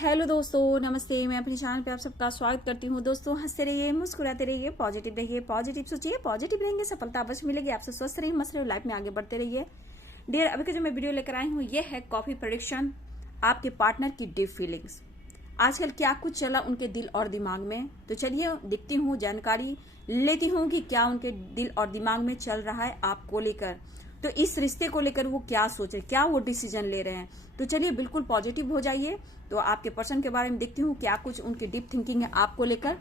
Hello दोस्तों, नमस्ते। मैं अपने चैनल पे आप सबका स्वागत करती हूँ। दोस्तों, हंसते रहिए, मुस्कुराते रहिए, पॉजिटिव रहिए, पॉजिटिव सोचिए, पॉजिटिव रहेंगे, सफलता अवश्य मिलेगी। आपसे स्वस्थ रहिए, मस्त रहिए, लाइफ में आगे बढ़ते रहिए। डियर, अभी का जो मैं वीडियो लेकर आई हूँ ये है कॉफी प्रेडिक्शन, आपके पार्टनर की डीप फीलिंग्स। आजकल क्या कुछ चला उनके दिल और दिमाग में, तो चलिए देखती हूँ, जानकारी लेती हूँ कि क्या उनके दिल और दिमाग में चल रहा है आपको लेकर। तो इस रिश्ते को लेकर वो क्या सोच रहे, क्या वो डिसीजन ले रहे हैं। तो चलिए बिल्कुल पॉजिटिव हो जाइए। तो आपके पर्सन के बारे में देखती हूँ क्या कुछ उनकी डीप थिंकिंग है आपको लेकर।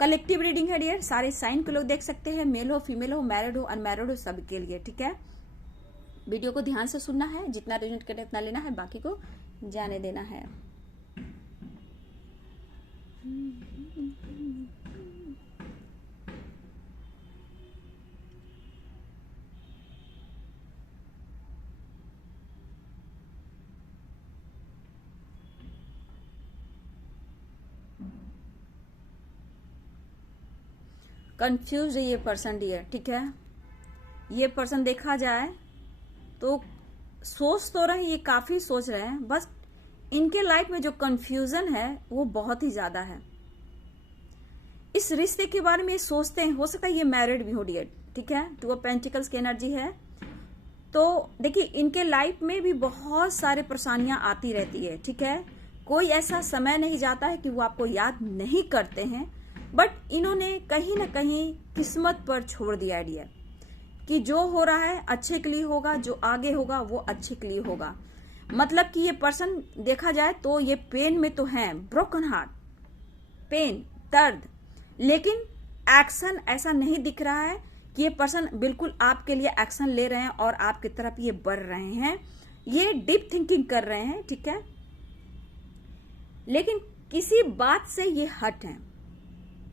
कलेक्टिव रीडिंग है डियर, सारे साइन के लोग देख सकते हैं, मेल हो, फीमेल हो, मैरिड हो, अनमैरिड हो, सबके लिए। ठीक है, वीडियो को ध्यान से सुनना है, जितना रेजोनेट करे उतना लेना है, बाकी को जाने देना है। कंफ्यूज है ये पर्सन डियर। ठीक है, ये पर्सन देखा जाए तो सोच तो रहे, ये काफी सोच रहे हैं, बस इनके लाइफ में जो कंफ्यूजन है वो बहुत ही ज्यादा है। इस रिश्ते के बारे में सोचते हैं, हो सकता है ये मैरिड भी हो डियर। ठीक है, तो वो पेंटिकल्स की एनर्जी है। तो देखिए, इनके लाइफ में भी बहुत सारे परेशानियां आती रहती है। ठीक है, कोई ऐसा समय नहीं जाता है कि वो आपको याद नहीं करते हैं, बट इन्होंने कहीं ना कहीं किस्मत पर छोड़ दिया आइडिया कि जो हो रहा है अच्छे के लिए होगा, जो आगे होगा वो अच्छे के लिए होगा। मतलब कि ये पर्सन देखा जाए तो ये पेन में तो है, ब्रोकन हार्ट, पेन, दर्द, लेकिन एक्शन ऐसा नहीं दिख रहा है कि ये पर्सन बिल्कुल आपके लिए एक्शन ले रहे हैं और आपकी तरफ ये बढ़ रहे हैं। ये डीप थिंकिंग कर रहे हैं। ठीक है, लेकिन किसी बात से ये हट है,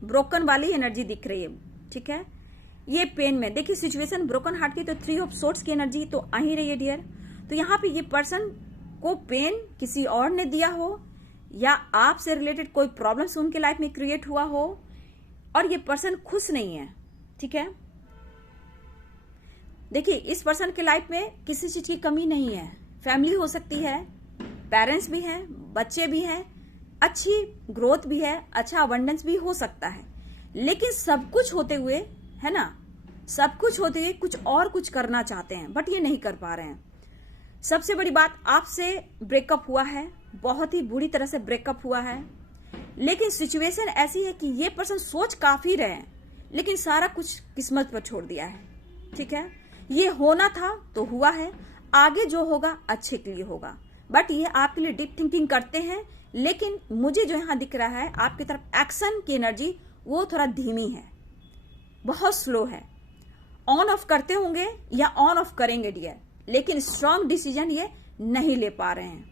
ब्रोकन वाली एनर्जी दिख रही है। ठीक है, ये पेन में देखिए, सिचुएशन ब्रोकन हार्ट की, तो 3 ऑफ सोर्ट्स की एनर्जी तो आ ही रही है डियर। तो यहाँ पे ये पर्सन को पेन किसी और ने दिया हो, या आपसे रिलेटेड कोई प्रॉब्लम्स उनके लाइफ में क्रिएट हुआ हो, और ये पर्सन खुश नहीं है। ठीक है, देखिए, इस पर्सन के लाइफ में किसी चीज की कमी नहीं है। फैमिली हो सकती है, पेरेंट्स भी हैं, बच्चे भी हैं, अच्छी ग्रोथ भी है, अच्छा अबंडेंस भी हो सकता है, लेकिन सब कुछ होते हुए, है ना, सब कुछ होते हुए कुछ और कुछ करना चाहते हैं, बट ये नहीं कर पा रहे हैं। सबसे बड़ी बात, आपसे ब्रेकअप हुआ है, बहुत ही बुरी तरह से ब्रेकअप हुआ है, लेकिन सिचुएशन ऐसी है कि ये पर्सन सोच काफी रहे हैं, लेकिन सारा कुछ किस्मत पर छोड़ दिया है। ठीक है, ये होना था तो हुआ है, आगे जो होगा अच्छे के लिए होगा, बट ये आपके लिए डीप थिंकिंग करते हैं। लेकिन मुझे जो यहाँ दिख रहा है आपकी तरफ एक्शन की एनर्जी वो थोड़ा धीमी है, बहुत स्लो है। ऑन ऑफ करते होंगे या ऑन ऑफ करेंगे डियर, लेकिन स्ट्रांग डिसीजन ये नहीं ले पा रहे हैं।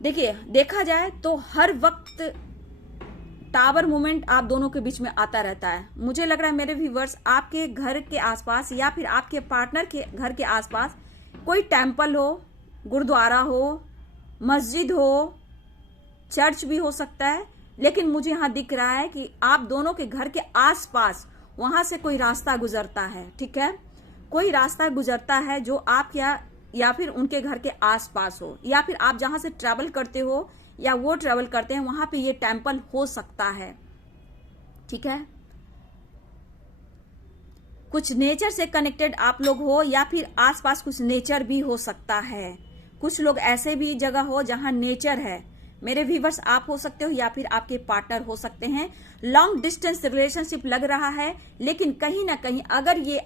देखिए, देखा जाए तो हर वक्त टावर मूवमेंट आप दोनों के बीच में आता रहता है। मुझे लग रहा है मेरे व्यूअर्स, आपके घर के आसपास या फिर आपके पार्टनर के घर के आसपास कोई टेम्पल हो, गुरुद्वारा हो, मस्जिद हो, चर्च भी हो सकता है, लेकिन मुझे यहाँ दिख रहा है कि आप दोनों के घर के आसपास वहां से कोई रास्ता गुजरता है। ठीक है, कोई रास्ता गुजरता है जो आप या फिर उनके घर के आसपास हो, या फिर आप जहां से ट्रैवल करते हो या वो ट्रैवल करते हैं, वहां पे ये टेम्पल हो सकता है। ठीक है, कुछ नेचर से कनेक्टेड आप लोग हो, या फिर आसपास कुछ नेचर भी हो सकता है। कुछ लोग ऐसे भी जगह हो जहां नेचर है। मेरे व्यूवर्स, आप हो सकते हो या फिर आपके पार्टनर हो सकते हैं। लॉन्ग डिस्टेंस रिलेशनशिप लग रहा है, लेकिन कहीं ना कहीं अगर ये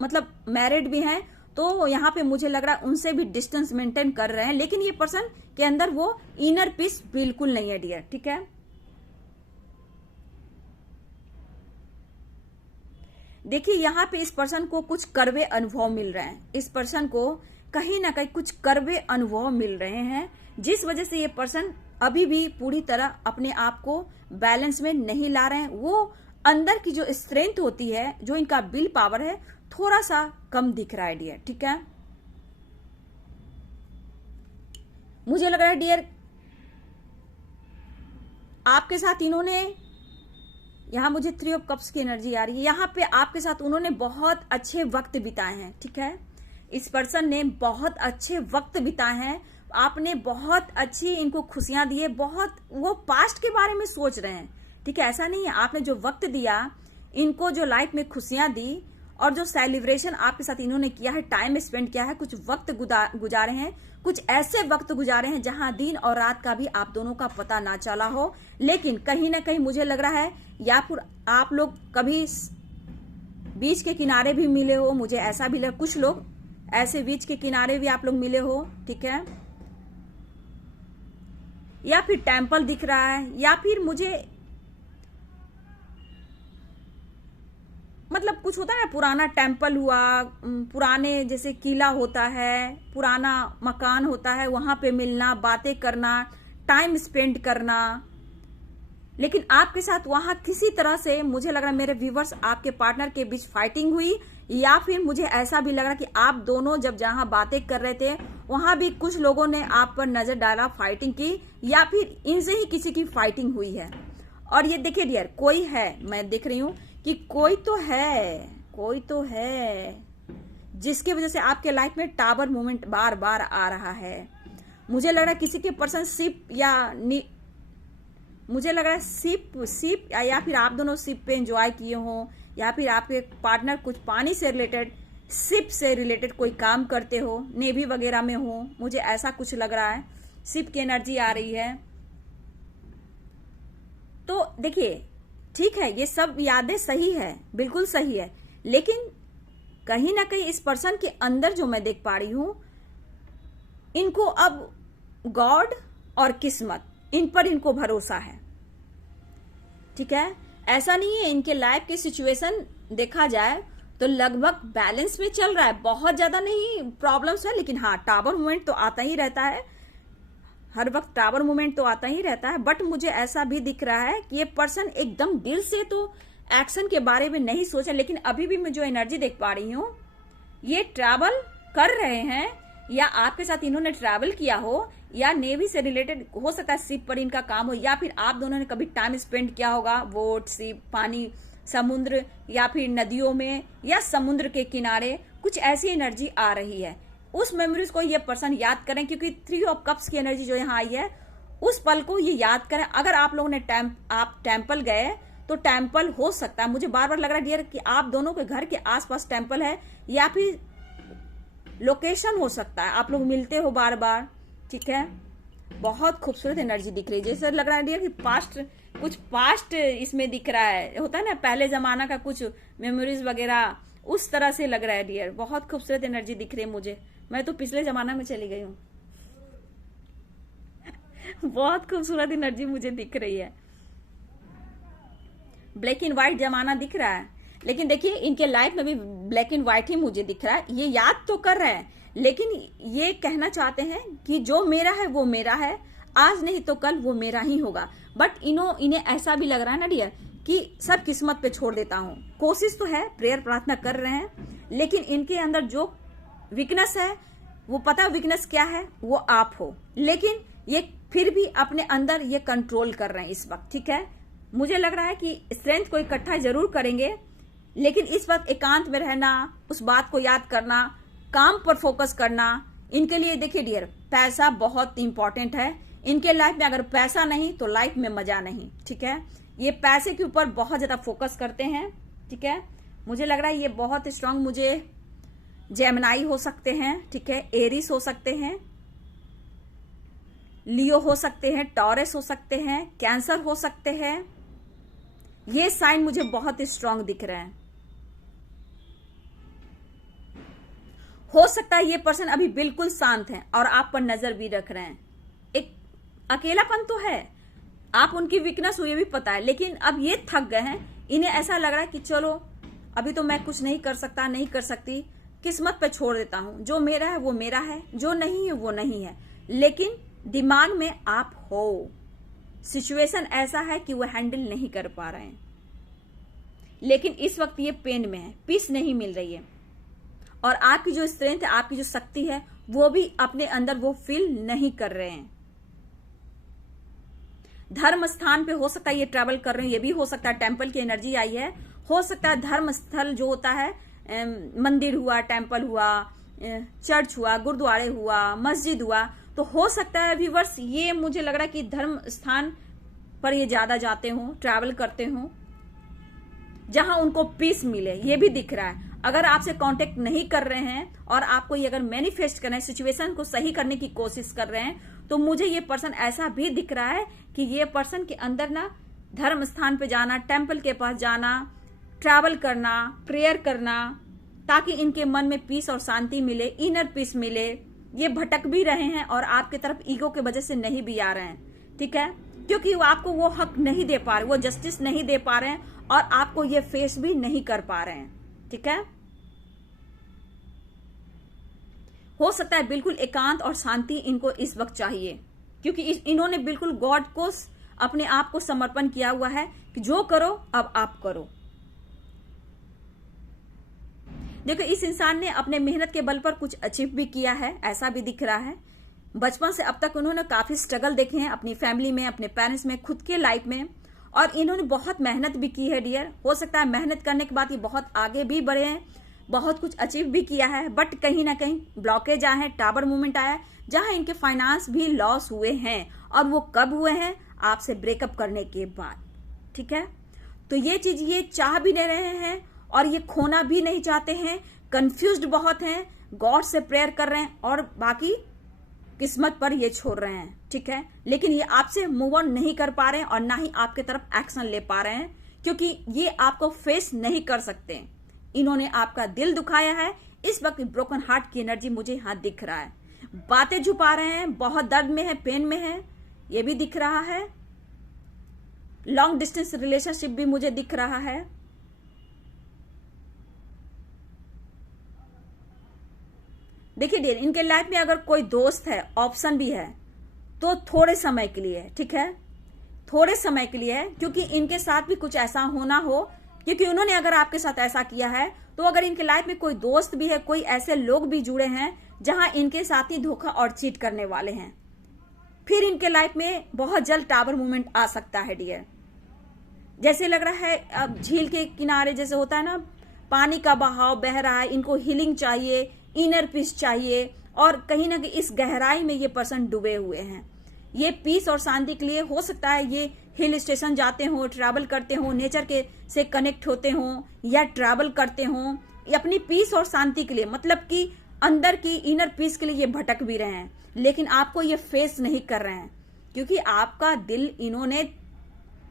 मतलब मैरिड भी हैं तो यहाँ पे मुझे लग रहा है उनसे भी डिस्टेंस मेंटेन कर रहे हैं, लेकिन ये पर्सन के अंदर वो इनर पीस बिल्कुल नहीं है डियर। ठीक है, देखिए, यहाँ पे इस पर्सन को कुछ कड़वे अनुभव मिल रहे हैं। इस पर्सन को कहीं ना कहीं कुछ कड़वे अनुभव मिल रहे हैं, जिस वजह से ये पर्सन अभी भी पूरी तरह अपने आप को बैलेंस में नहीं ला रहे हैं। वो अंदर की जो स्ट्रेंथ होती है, जो इनका विल पावर है, थोड़ा सा कम दिख रहा है डियर। ठीक है, मुझे लग रहा है डियर आपके साथ इन्होंने, यहाँ मुझे 3 ऑफ कप्स की एनर्जी आ रही है, यहाँ पे आपके साथ उन्होंने बहुत अच्छे वक्त बिताए हैं। ठीक है, इस पर्सन ने बहुत अच्छे वक्त बिताए हैं, आपने बहुत अच्छी इनको खुशियां दी है, बहुत वो पास्ट के बारे में सोच रहे हैं, ठीक है। ऐसा नहीं है, आपने जो वक्त दिया इनको, जो लाइफ में खुशियां दी और जो सेलिब्रेशन आपके साथ इन्होंने किया है, टाइम स्पेंड किया है, कुछ वक्त गुजारे हैं, कुछ ऐसे वक्त गुजारे हैं जहां दिन और रात का भी आप दोनों का पता ना चला हो। लेकिन कहीं ना कहीं मुझे लग रहा है या फिर आप लोग कभी बीच के किनारे भी मिले हो, मुझे ऐसा भी लग, कुछ लोग ऐसे बीच के किनारे भी आप लोग मिले हो, ठीक है। या फिर टेम्पल दिख रहा है, या फिर मुझे मतलब कुछ होता है ना, पुराना टेम्पल हुआ, पुराने जैसे किला होता है, पुराना मकान होता है, वहां पे मिलना, बातें करना, टाइम स्पेंड करना। लेकिन आपके साथ वहां किसी तरह से मुझे लग रहा है मेरे व्यूवर्स, आपके पार्टनर के बीच फाइटिंग हुई, या फिर मुझे ऐसा भी लग रहा कि आप दोनों जब जहां बातें कर रहे थे वहां भी कुछ लोगों ने आप पर नजर डाला, फाइटिंग की, या फिर इनसे ही किसी की फाइटिंग हुई है। और ये देखिए डियर, कोई है, मैं देख रही हूं कि कोई तो है जिसकी वजह से आपके लाइफ में टावर मूवमेंट बार बार आ रहा है। मुझे लग रहा है किसी के पर्सन शिप या मुझे लग रहा है शिप या फिर आप दोनों शिप पे एंजॉय किए हो, या फिर आपके पार्टनर कुछ पानी से रिलेटेड, शिप से रिलेटेड कोई काम करते हो, नेवी वगैरह में हो, मुझे ऐसा कुछ लग रहा है। शिप की एनर्जी आ रही है। तो देखिए, ठीक है, ये सब यादें सही है, बिल्कुल सही है, लेकिन कहीं ना कहीं इस पर्सन के अंदर जो मैं देख पा रही हूं, इनको अब गॉड और किस्मत, इन पर इनको भरोसा है, ठीक है। ऐसा नहीं है, इनके लाइफ की सिचुएशन देखा जाए तो लगभग बैलेंस में चल रहा है, बहुत ज्यादा नहीं प्रॉब्लम्स है, लेकिन हाँ टावर मूवमेंट तो आता ही रहता है, हर वक्त टावर मूवमेंट तो आता ही रहता है। बट मुझे ऐसा भी दिख रहा है कि ये पर्सन एकदम दिल से तो एक्शन के बारे में नहीं सोचा, लेकिन अभी भी मैं जो एनर्जी देख पा रही हूँ, ये ट्रैवल कर रहे हैं, या आपके साथ इन्होंने ट्रैवल किया हो, या नेवी से रिलेटेड हो सकता है, शिप पर इनका काम हो, या फिर आप दोनों ने कभी टाइम स्पेंड किया होगा बोट, शिप, पानी, समुद्र, या फिर नदियों में, या समुद्र के किनारे, कुछ ऐसी एनर्जी आ रही है। उस मेमोरीज को ये पर्सन याद करें, क्योंकि 3 ऑफ कप्स की एनर्जी जो यहाँ आई है, उस पल को ये याद करें। अगर आप लोगों ने आप टेम्पल गए तो टेम्पल हो सकता है, मुझे बार बार लग रहा है डियर कि आप दोनों के घर के आसपास टेम्पल है, या फिर लोकेशन हो सकता है, आप लोग मिलते हो बार बार, ठीक है। बहुत खूबसूरत एनर्जी दिख रही है, जैसे लग रहा है डियर कि कुछ पास्ट इसमें दिख रहा है, होता है ना पहले जमाना का कुछ मेमोरीज वगैरह, उस तरह से लग रहा है डियर। बहुत खूबसूरत एनर्जी दिख रही है मुझे, मैं तो पिछले जमाना में चली गई हूँ। बहुत खूबसूरत एनर्जी मुझे दिख रही है। ब्लैक एंड व्हाइट जमाना दिख रहा है, लेकिन देखिए इनके लाइफ में भी ब्लैक एंड व्हाइट ही मुझे दिख रहा है। ये याद तो कर रहे हैं, लेकिन ये कहना चाहते हैं कि जो मेरा है वो मेरा है, आज नहीं तो कल वो मेरा ही होगा। बट इन्हें ऐसा भी लग रहा है ना डियर कि सब किस्मत पे छोड़ देता हूं। कोशिश तो है, प्रेयर प्रार्थना कर रहे हैं, लेकिन इनके अंदर जो वीकनेस है, वो पता है वीकनेस क्या है, वो आप हो, लेकिन ये फिर भी अपने अंदर ये कंट्रोल कर रहे हैं इस वक्त, ठीक है। मुझे लग रहा है कि स्ट्रेंथ को इकट्ठा जरूर करेंगे, लेकिन इस वक्त एकांत में रहना, उस बात को याद करना, काम पर फोकस करना, इनके लिए देखिए डियर, पैसा बहुत इंपॉर्टेंट है इनके लाइफ में। अगर पैसा नहीं तो लाइफ में मजा नहीं, ठीक है। ये पैसे के ऊपर बहुत ज्यादा फोकस करते हैं, ठीक है। मुझे लग रहा है ये बहुत स्ट्रांग, मुझे जेमिनाई हो सकते हैं, ठीक है, एरिस हो सकते हैं, लियो हो सकते हैं, टॉरस हो सकते हैं, कैंसर हो सकते हैं। ये साइन मुझे बहुत स्ट्रांग दिख रहे हैं। हो सकता है ये पर्सन अभी बिल्कुल शांत हैं और आप पर नजर भी रख रहे हैं। एक अकेलापन तो है, आप उनकी वीकनेस हुई भी पता है, लेकिन अब ये थक गए हैं, इन्हें ऐसा लग रहा है कि चलो अभी तो मैं कुछ नहीं कर सकता, नहीं कर सकती, किस्मत पे छोड़ देता हूं, जो मेरा है वो मेरा है, जो नहीं है वो नहीं है। लेकिन दिमाग में आप हो, सिचुएशन ऐसा है कि वो हैंडल नहीं कर पा रहे हैं, लेकिन इस वक्त ये पेन में है, पीस नहीं मिल रही है, और आपकी जो स्ट्रेंथ है, आपकी जो शक्ति है, वो भी अपने अंदर वो फील नहीं कर रहे हैं। धर्म स्थान पे हो सकता है ये ट्रैवल कर रहे हैं, ये भी हो सकता है, टेम्पल की एनर्जी आई है, हो सकता है धर्म स्थल जो होता है, मंदिर हुआ, टेम्पल हुआ, चर्च हुआ, गुरुद्वारे हुआ, मस्जिद हुआ, तो तो हो सकता है व्यूवर्स ये मुझे लग रहा है कि धर्म स्थान पर ये ज्यादा जाते हो, ट्रैवल करते हो, जहां उनको पीस मिले, ये भी दिख रहा है। अगर आपसे कांटेक्ट नहीं कर रहे हैं और आपको ये अगर मैनिफेस्ट करना है, सिचुएशन को सही करने की कोशिश कर रहे हैं, तो मुझे ये पर्सन ऐसा भी दिख रहा है कि ये पर्सन के अंदर ना धर्म स्थान पे जाना, टेम्पल के पास जाना, ट्रैवल करना, प्रेयर करना, ताकि इनके मन में पीस और शांति मिले, इनर पीस मिले। ये भटक भी रहे हैं और आपके तरफ ईगो की वजह से नहीं भी आ रहे हैं, ठीक है, क्योंकि वो आपको वो हक नहीं दे पा रहे, वो जस्टिस नहीं दे पा रहे हैं और आपको ये फेस भी नहीं कर पा रहे हैं, ठीक है। हो सकता है बिल्कुल एकांत और शांति इनको इस वक्त चाहिए, क्योंकि इन्होंने बिल्कुल गॉड को अपने आप को समर्पण किया हुआ है कि जो करो अब आप करो। देखो इस इंसान ने अपने मेहनत के बल पर कुछ अचीव भी किया है, ऐसा भी दिख रहा है। बचपन से अब तक उन्होंने काफी स्ट्रगल देखे हैं अपनी फैमिली में, अपने पेरेंट्स में, खुद के लाइफ में, और इन्होंने बहुत मेहनत भी की है डियर। हो सकता है मेहनत करने के बाद ये बहुत आगे भी बढ़े हैं, बहुत कुछ अचीव भी किया है, बट कहीं ना कहीं ब्लॉकेज आए हैं, टावर मूवमेंट आया है, जहां इनके फाइनेंस भी लॉस हुए हैं। और वो कब हुए हैं? आपसे ब्रेकअप करने के बाद, ठीक है। तो ये चीज ये चाह भी नहीं रहे हैं और ये खोना भी नहीं चाहते हैं, कंफ्यूज्ड बहुत हैं, गॉड से प्रेयर कर रहे हैं और बाकी किस्मत पर ये छोड़ रहे हैं, ठीक है। लेकिन ये आपसे मूव ऑन नहीं कर पा रहे हैं और ना ही आपके तरफ एक्शन ले पा रहे हैं, क्योंकि ये आपको फेस नहीं कर सकते। इन्होंने आपका दिल दुखाया है। इस वक्त ब्रोकन हार्ट की एनर्जी मुझे यहां दिख रहा है। बातें छुपा रहे हैं, बहुत दर्द में है, पेन में है, ये भी दिख रहा है। लॉन्ग डिस्टेंस रिलेशनशिप भी मुझे दिख रहा है। देखिए डियर, इनके लाइफ में अगर कोई दोस्त है, ऑप्शन भी है, तो थोड़े समय के लिए, ठीक है, थोड़े समय के लिए है, क्योंकि इनके साथ भी कुछ ऐसा होना हो, क्योंकि उन्होंने अगर आपके साथ ऐसा किया है, तो अगर इनके लाइफ में कोई दोस्त भी है, कोई ऐसे लोग भी जुड़े हैं जहां इनके साथ ही धोखा और चीट करने वाले हैं, फिर इनके लाइफ में बहुत जल्द टावर मूवमेंट आ सकता है डियर। जैसे लग रहा है अब झील के किनारे जैसे होता है ना, पानी का बहाव बह रहा है, इनको हीलिंग चाहिए, इनर पीस चाहिए, और कहीं ना कहीं इस गहराई में ये पर्सन डूबे हुए हैं। ये पीस और शांति के लिए हो सकता है ये हिल स्टेशन जाते हो, ट्रैवल करते हो, नेचर के से कनेक्ट होते हो, या ट्रैवल करते हो अपनी पीस और शांति के लिए, मतलब कि अंदर की इनर पीस के लिए ये भटक भी रहे हैं, लेकिन आपको ये फेस नहीं कर रहे हैं, क्योंकि आपका दिल इन्होंने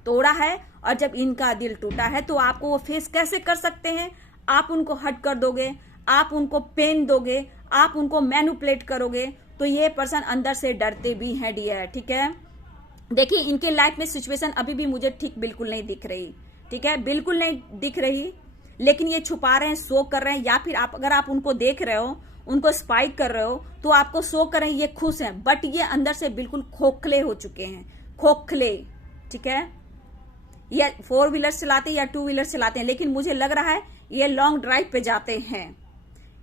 तोड़ा है, और जब इनका दिल टूटा है तो आपको वो फेस कैसे कर सकते हैं? आप उनको हट कर दोगे, आप उनको पेन दोगे, आप उनको मैनिपुलेट करोगे, तो ये पर्सन अंदर से डरते भी हैं डियर, ठीक है। देखिए इनके लाइफ में सिचुएशन अभी भी मुझे ठीक बिल्कुल नहीं दिख रही, ठीक है, बिल्कुल नहीं दिख रही, लेकिन ये छुपा रहे हैं, शो कर रहे हैं, या फिर आप अगर आप उनको देख रहे हो, उनको स्पाइक कर रहे हो, तो आपको शो कर रहे हैं ये खुश हैं, बट ये अंदर से बिल्कुल खोखले हो चुके हैं, खोखले, ठीक है। या 4 व्हीलर चलाते हैं या 2 व्हीलर चलाते हैं, लेकिन मुझे लग रहा है ये लॉन्ग ड्राइव पे जाते हैं।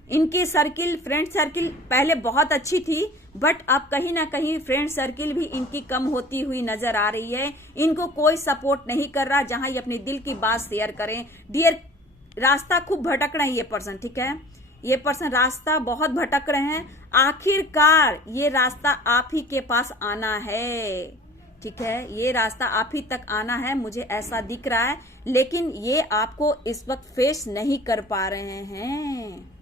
इनकी सर्किल, फ्रेंड सर्किल पहले बहुत अच्छी थी, बट अब कहीं ना कहीं फ्रेंड सर्किल भी इनकी कम होती हुई नजर आ रही है। इनको कोई सपोर्ट नहीं कर रहा जहां ये अपने दिल की बात शेयर करें। डियर, रास्ता खूब भटक रहे हैं ये पर्सन, ठीक है, ये पर्सन रास्ता बहुत भटक रहे हैं। आखिरकार ये रास्ता आप ही के पास आना है, ठीक है, ये रास्ता आप ही तक आना है, मुझे ऐसा दिख रहा है, लेकिन ये आपको इस वक्त फेस नहीं कर पा रहे हैं।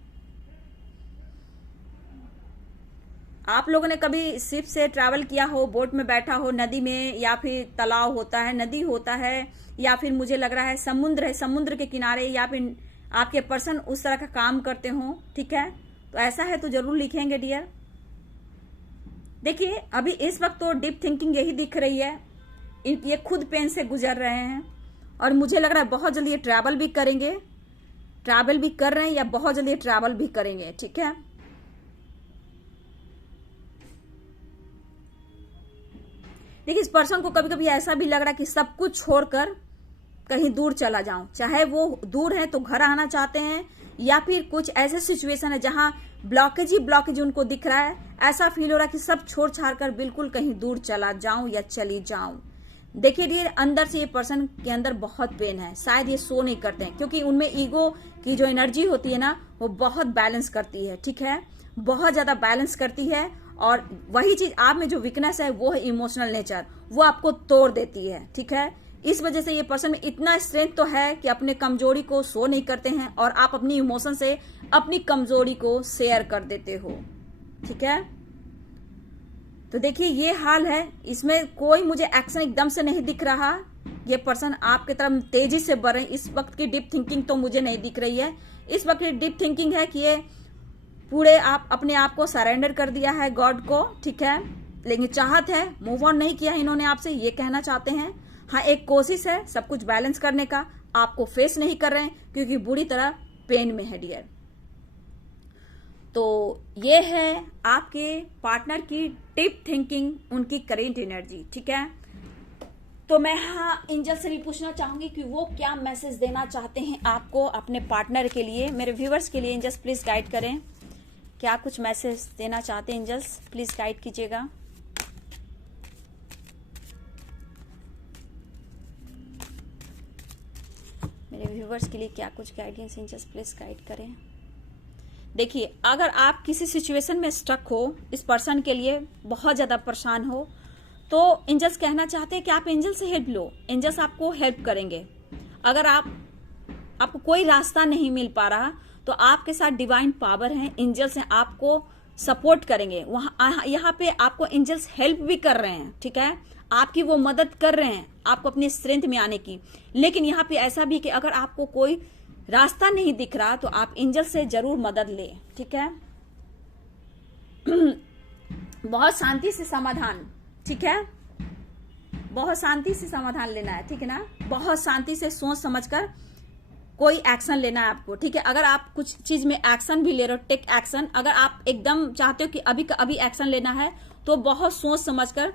आप लोगों ने कभी शिप से ट्रैवल किया हो, बोट में बैठा हो, नदी में, या फिर तालाब होता है, नदी होता है, या फिर मुझे लग रहा है समुद्र है, समुद्र के किनारे, या फिर आपके पर्सन उस तरह का काम करते हो, ठीक है, तो ऐसा है तो जरूर लिखेंगे डियर। देखिए अभी इस वक्त तो डीप थिंकिंग यही दिख रही है, ये खुद पेन से गुजर रहे हैं, और मुझे लग रहा है बहुत जल्दी ये ट्रैवल भी करेंगे, ट्रैवल भी कर रहे हैं, या बहुत जल्दी ट्रैवल भी करेंगे, ठीक है। देखिए इस पर्सन को कभी कभी ऐसा भी लग रहा है कि सब कुछ छोड़कर कहीं दूर चला जाऊं, चाहे वो दूर है तो घर आना चाहते हैं, या फिर कुछ ऐसे सिचुएशन है जहां ब्लॉकेज ही ब्लॉकेज उनको दिख रहा है। ऐसा फील हो रहा है कि सब छोड़ छाड़ कर बिल्कुल कहीं दूर चला जाऊं या चली जाऊं। देखिए डियर, अंदर से ये पर्सन के अंदर बहुत पेन है, शायद ये सो नहीं करते हैं, क्योंकि उनमें ईगो की जो एनर्जी होती है ना, वो बहुत बैलेंस करती है, ठीक है, बहुत ज्यादा बैलेंस करती है, और वही चीज आप में जो वीकनेस है वो है इमोशनल नेचर, वो आपको तोड़ देती है, ठीक है। इस वजह से ये पर्सन में इतना स्ट्रेंथ तो है कि अपने कमजोरी को शो नहीं करते हैं और आप अपनी इमोशन से अपनी कमजोरी को शेयर कर देते हो, ठीक है। तो देखिए ये हाल है, इसमें कोई मुझे एक्शन एकदम से नहीं दिख रहा। ये पर्सन आपकी तरफ तेजी से बढ़ रहे हैं। इस वक्त की डीप थिंकिंग तो मुझे नहीं दिख रही है। इस वक्त की डीप थिंकिंग है कि ये पूरे आप अपने आप को सरेंडर कर दिया है गॉड को, ठीक है। लेकिन चाहत है, मूव ऑन नहीं किया इन्होंने आपसे, ये कहना चाहते हैं। हाँ, एक कोशिश है सब कुछ बैलेंस करने का, आपको फेस नहीं कर रहे हैं क्योंकि बुरी तरह पेन में है डियर। तो ये है आपके पार्टनर की डीप थिंकिंग, उनकी करेंट एनर्जी, ठीक है। तो मैं हाँ एंजल से भी पूछना चाहूंगी कि वो क्या मैसेज देना चाहते हैं आपको अपने पार्टनर के लिए, मेरे व्यूवर्स के लिए। एंजल्स प्लीज गाइड करें, क्या कुछ मैसेज देना चाहते हैं एंजल्स, प्लीज गाइड कीजिएगा। मेरे व्यूवर्स के लिए क्या कुछ गाइडेंस एंजल्स प्लीज गाइड करें। देखिए, अगर आप किसी सिचुएशन में स्टक हो, इस पर्सन के लिए बहुत ज्यादा परेशान हो, तो एंजल्स कहना चाहते हैं कि आप एंजल से हेल्प लो, एंजल्स आपको हेल्प करेंगे। अगर आपको कोई रास्ता नहीं मिल पा रहा तो आपके साथ डिवाइन पावर है, एंजल्स हैं, आपको सपोर्ट करेंगे। वहां यहाँ पे आपको एंजल्स हेल्प भी कर रहे हैं, ठीक है, आपकी वो मदद कर रहे हैं आपको अपनी स्ट्रेंथ में आने की। लेकिन यहाँ पे ऐसा भी कि अगर आपको कोई रास्ता नहीं दिख रहा तो आप एंजल से जरूर मदद लें, ठीक है। बहुत शांति से समाधान, ठीक है, बहुत शांति से समाधान लेना है, ठीक है ना। बहुत शांति से सोच समझकर कोई एक्शन लेना है आपको, ठीक है। अगर आप कुछ चीज में एक्शन भी ले रहे हो, टेक एक्शन। अगर आप एकदम चाहते हो कि अभी का अभी एक्शन लेना है तो बहुत सोच समझकर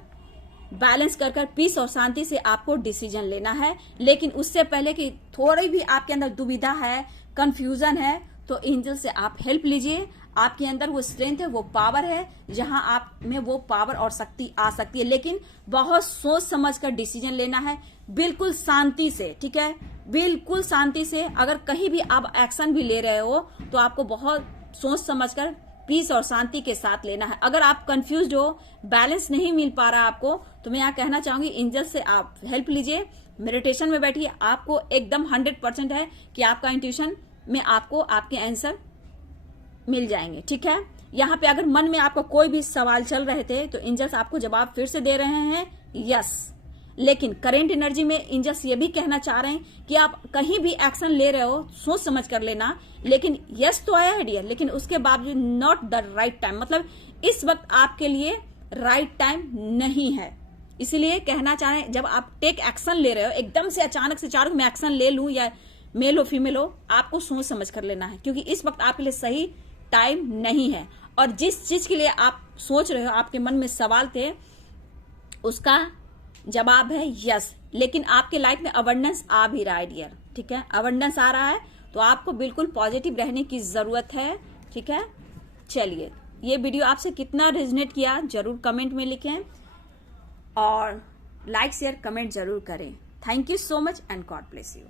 बैलेंस कर पीस और शांति से आपको डिसीजन लेना है। लेकिन उससे पहले कि थोड़ी भी आपके अंदर दुविधा है, कंफ्यूजन है, तो एंजल से आप हेल्प लीजिए। आपके अंदर वो स्ट्रेंथ है, वो पावर है, जहां आप में वो पावर और शक्ति आ सकती है। लेकिन बहुत सोच समझकर डिसीजन लेना है, बिल्कुल शांति से, ठीक है, बिल्कुल शांति से। अगर कहीं भी आप एक्शन भी ले रहे हो तो आपको बहुत सोच समझकर पीस और शांति के साथ लेना है। अगर आप कंफ्यूज हो, बैलेंस नहीं मिल पा रहा आपको, तो मैं यहाँ कहना चाहूंगी एंजल से आप हेल्प लीजिए, मेडिटेशन में बैठिए। आपको एकदम 100% है कि आपका इंट्यूशन में आपको आपके आंसर मिल जाएंगे, ठीक है। यहाँ पे अगर मन में आपका कोई भी सवाल चल रहे थे तो एंजल्स आपको जवाब फिर से दे रहे हैं यस। लेकिन करेंट एनर्जी में एंजल्स ये भी कहना चाह रहे हैं कि आप कहीं भी एक्शन ले रहे हो सोच समझ कर लेना। लेकिन यस तो आया है डियर, लेकिन उसके बावजूद नॉट द राइट टाइम, मतलब इस वक्त आपके लिए राइट टाइम नहीं है। इसलिए कहना चाह रहे हैं जब आप टेक एक्शन ले रहे हो, एकदम से अचानक से चारों में एक्शन ले लूं या मेल हो फीमेल हो, आपको सोच समझ कर लेना है, क्योंकि इस वक्त आपके लिए सही टाइम नहीं है। और जिस चीज के लिए आप सोच रहे हो, आपके मन में सवाल थे, उसका जवाब है यस। लेकिन आपके लाइफ में अबंडेंस आ भी रहा है डियर, ठीक है, अबंडेंस आ रहा है, तो आपको बिल्कुल पॉजिटिव रहने की जरूरत है, ठीक है। चलिए, ये वीडियो आपसे कितना रेजोनेट किया जरूर कमेंट में लिखें और लाइक शेयर कमेंट जरूर करें। Thank you so much and God bless you.